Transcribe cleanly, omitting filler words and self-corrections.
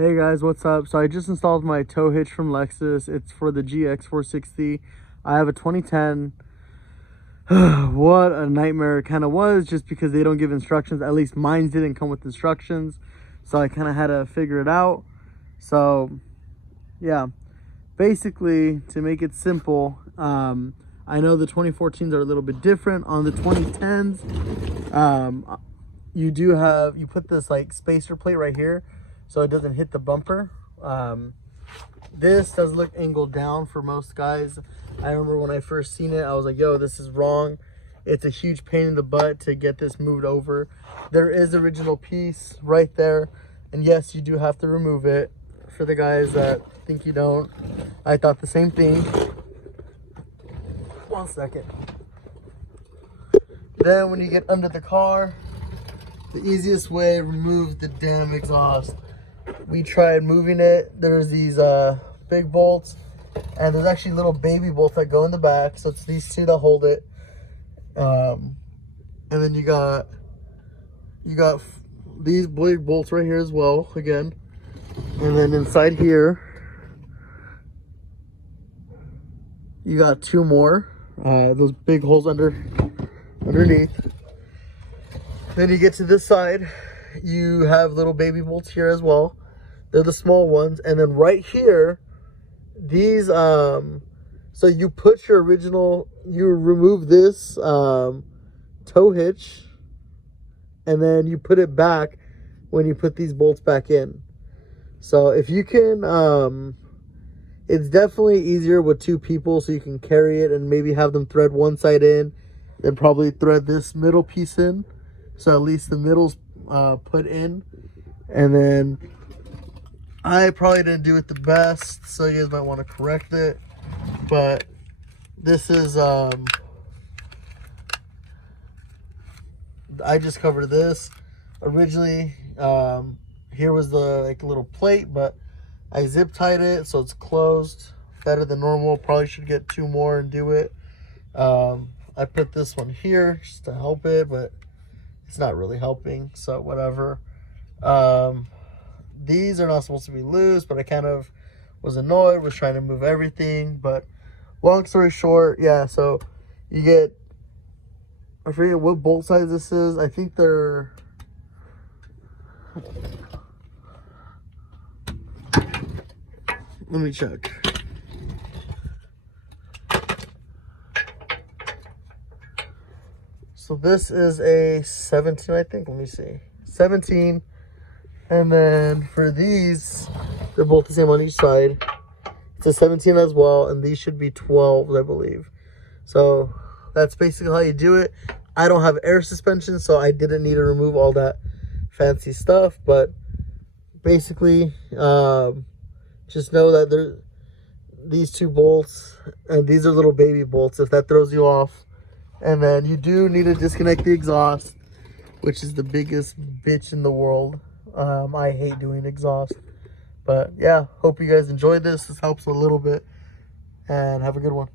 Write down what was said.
Hey guys, what's up? So I just installed my tow hitch from Lexus. It's for the GX460. I have a 2010. What a nightmare it kind of was, just because they don't give instructions. At least mine didn't come with instructions, so I kind of had to figure it out. So yeah, basically, to make it simple, I know the 2014s are a little bit different. On the 2010s, you put this like spacer plate right here so it doesn't hit the bumper. This does look angled down for most guys. I remember when I first seen it, I was like, yo, this is wrong. It's a huge pain in the butt to get this moved over. There is the original piece right there, and yes, you do have to remove it. For the guys that think you don't, I thought the same thing. 1 second. Then when you get under the car, the easiest way, remove the damn exhaust. We tried moving it. There's these big bolts, and there's actually little baby bolts that go in the back, so it's these two that hold it. And then you got these big bolts right here as well, again. And then inside here you got two more, those big holes underneath. Then you get to this side, you have little baby bolts here as well. They're the small ones. And then right here, these so you put your original, you remove this tow hitch, and then you put it back when you put these bolts back in. So if you can, it's definitely easier with two people, so you can carry it and maybe have them thread one side in, then probably thread this middle piece in, so at least the middle's put in. And then I probably didn't do it the best, so you guys might want to correct it. But this is I just covered this originally. Here was the like little plate, but I zip tied it so it's closed better than normal. Probably should get two more and do it. I put this one here just to help it, but it's not really helping, so whatever. These are not supposed to be loose, but I kind of was annoyed, was trying to move everything. But long story short, yeah, so you get, I forget what bolt size this is. I think they're, let me check. So this is a 17, I think. Let me see. 17. And then for these, they're both the same on each side. It's a 17 as well, and these should be 12, I believe. So that's basically how you do it. I don't have air suspension, so I didn't need to remove all that fancy stuff. But basically, just know that these two bolts, and these are little baby bolts, if that throws you off. And then you do need to disconnect the exhaust, which is the biggest bitch in the world. I hate doing exhaust. But yeah, hope you guys enjoyed this. This helps a little bit. And have a good one.